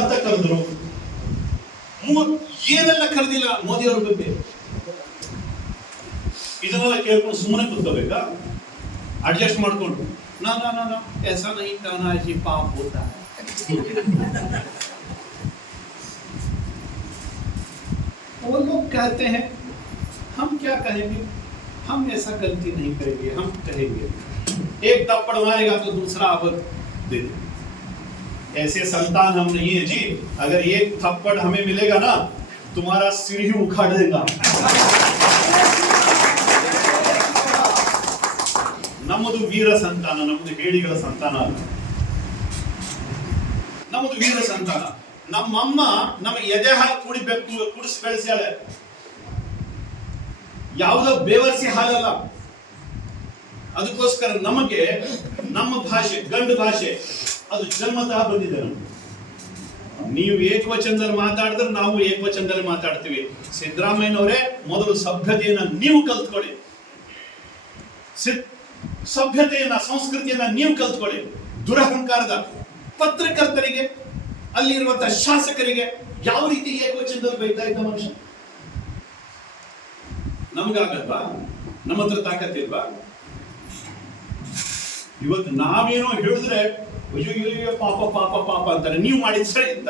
ಅಂತ ಕರೆದ್ರು. ಏನೆಲ್ಲ ಕರೆದಿಲ್ಲ ಮೋದಿ ಅವ್ರ ಬಗ್ಗೆ. ಇದನ್ನೆಲ್ಲ ಕೇಳ್ಕೊಂಡು ಸುಮ್ಮನೆ ಕೂತ್ಕೋಬೇಕಾ? ಅಡ್ಜಸ್ಟ್ ಮಾಡ್ಕೊಂಡು ನಾ ऐसा नहीं कहना है, पाप होता है. वो लोग कहते हैं, हम क्या कहेंगे? हम ऐसा गलती नहीं करेंगे. हम कहेंगे एक थप्पड़ मारेगा तो दूसरा अब दे दे. ऐसे संतान हम नहीं है जी. अगर एक थप्पड़ हमें मिलेगा ना, तुम्हारा सिर ही उखाड़ देगा. ನಮ್ಮದು ವೀರ ಸಂತಾನ, ನಮ್ಮದು ಹೇಡಿಗಳ ಸಂತಾನ ಅಲ್ಲ. ನಮ್ಮದು ವೀರ ಸಂತಾನ. ನಮ್ಮಮ್ಮ ನಮ್ಮ ಎದೆ ಹಾಲು ಕುಡಿಸಿ ಬೆಳೆಸ್ಯಾಳೆ. ಯಾವುದೋ ಬೇವರ್ಸಿ ಹಾಲಲ್ಲ. ಅದಕ್ಕೋಸ್ಕರ ನಮಗೆ ನಮ್ಮ ಭಾಷೆ, ಗಂಡು ಭಾಷೆ, ಅದು ಜನ್ಮತಃ ಬಂದಿದೆ. ನೀವು ಏಕವಚನದಲ್ಲಿ ಮಾತಾಡಿದ್ರೆ ನಾವು ಏಕವಚನದಲ್ಲಿ ಮಾತಾಡ್ತೀವಿ. ಸಿದ್ದರಾಮಯ್ಯನವರೇ, ಮೊದಲು ಸಭ್ಯತೆಯನ್ನ ನೀವು ಕಲ್ತ್ಕೊಳ್ಳಿ. ಸಭ್ಯತೆಯನ್ನ, ಸಂಸ್ಕೃತಿಯನ್ನ ನೀವು ಕಲ್ತ್ಕೊಳ್ಳಿ. ದುರಹಂಕಾರದ ಪತ್ರಕರ್ತರಿಗೆ, ಅಲ್ಲಿರುವಂತಹ ಶಾಸಕರಿಗೆ ಯಾವ ರೀತಿ ಏಕವಚನದಲ್ಲಿ ಬೈತಾ ಇದ್ದ ಮನುಷ್ಯ. ನಮಗಾಗಲ್ವಾ? ನಮ್ಮ ಹತ್ರ ತಾಕತ್ತಿಲ್ವಾ? ಇವತ್ತು ನಾವೇನೋ ಹೇಳಿದ್ರೆ ಅಯ್ಯೋ ಪಾಪ ಪಾಪ ಪಾಪ ಅಂತಾರೆ. ನೀವು ಮಾಡಿದ ಸರಿ ಇದ್ದ?